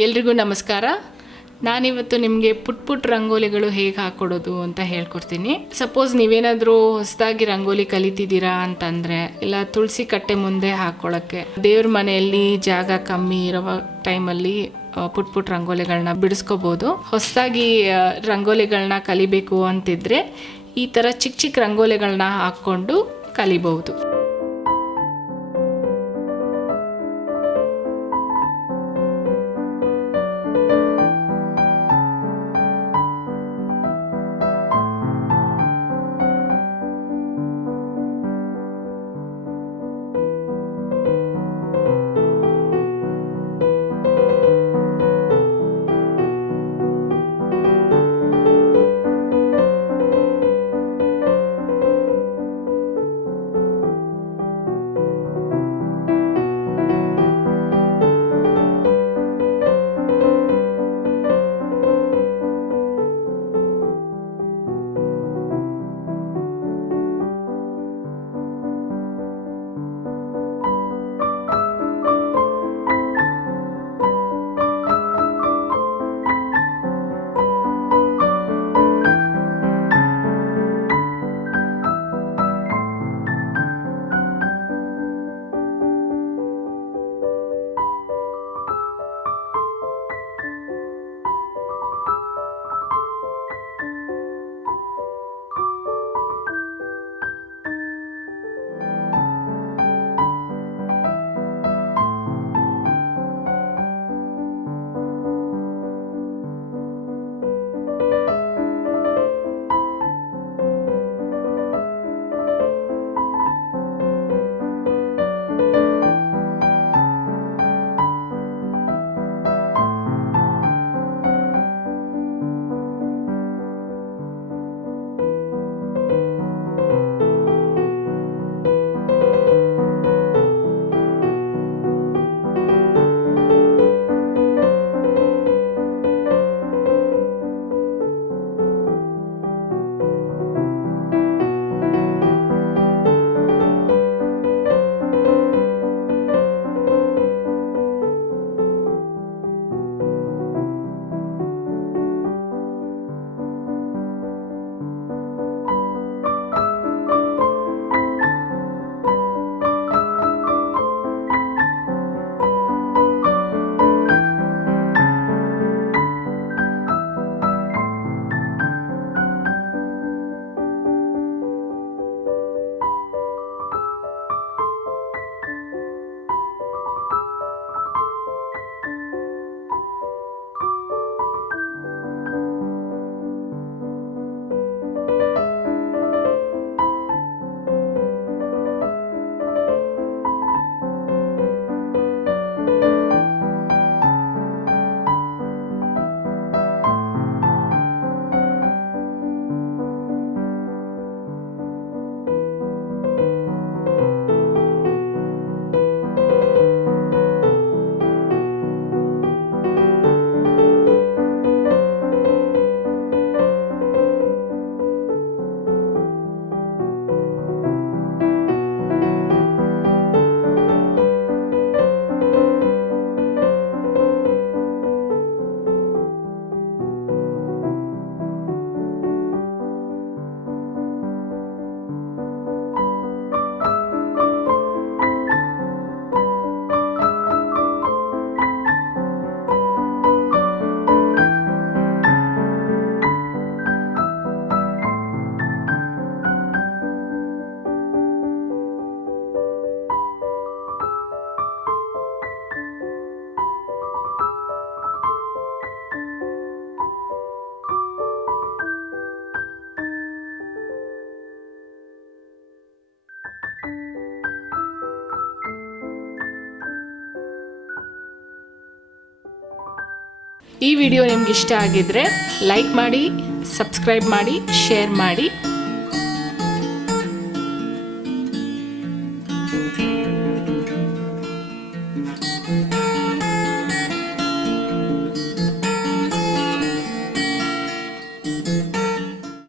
ಎಲ್ರಿಗೂ ನಮಸ್ಕಾರ. ನಾನಿವತ್ತು ನಿಮಗೆ ಪುಟ್ ರಂಗೋಲಿಗಳು ಹೇಗೆ ಹಾಕ್ಕೊಡೋದು ಅಂತ ಹೇಳ್ಕೊಡ್ತೀನಿ. ಸಪೋಸ್ ನೀವೇನಾದರೂ ಹೊಸದಾಗಿ ರಂಗೋಲಿ ಕಲಿತಿದ್ದೀರಾ ಅಂತಂದರೆ, ಇಲ್ಲ ತುಳಸಿ ಕಟ್ಟೆ ಮುಂದೆ ಹಾಕ್ಕೊಳ್ಳೋಕ್ಕೆ, ದೇವ್ರ ಮನೆಯಲ್ಲಿ ಜಾಗ ಕಮ್ಮಿ ಇರೋ ಟೈಮಲ್ಲಿ ಪುಟ್ ರಂಗೋಲಿಗಳನ್ನ ಬಿಡಿಸ್ಕೋಬೋದು. ಹೊಸದಾಗಿ ರಂಗೋಲಿಗಳನ್ನ ಕಲಿಬೇಕು ಅಂತಿದ್ರೆ ಈ ಥರ ಚಿಕ್ಕ ಚಿಕ್ಕ ರಂಗೋಲಿಗಳನ್ನ ಹಾಕ್ಕೊಂಡು ಕಲಿಬಹುದು. ಈ ವಿಡಿಯೋ ನಿಮ್ಗೆ ಇಷ್ಟ ಆಗಿದ್ರೆ ಲೈಕ್ ಮಾಡಿ, ಸಬ್ಸ್ಕ್ರೈಬ್ ಮಾಡಿ, ಶೇರ್ ಮಾಡಿ.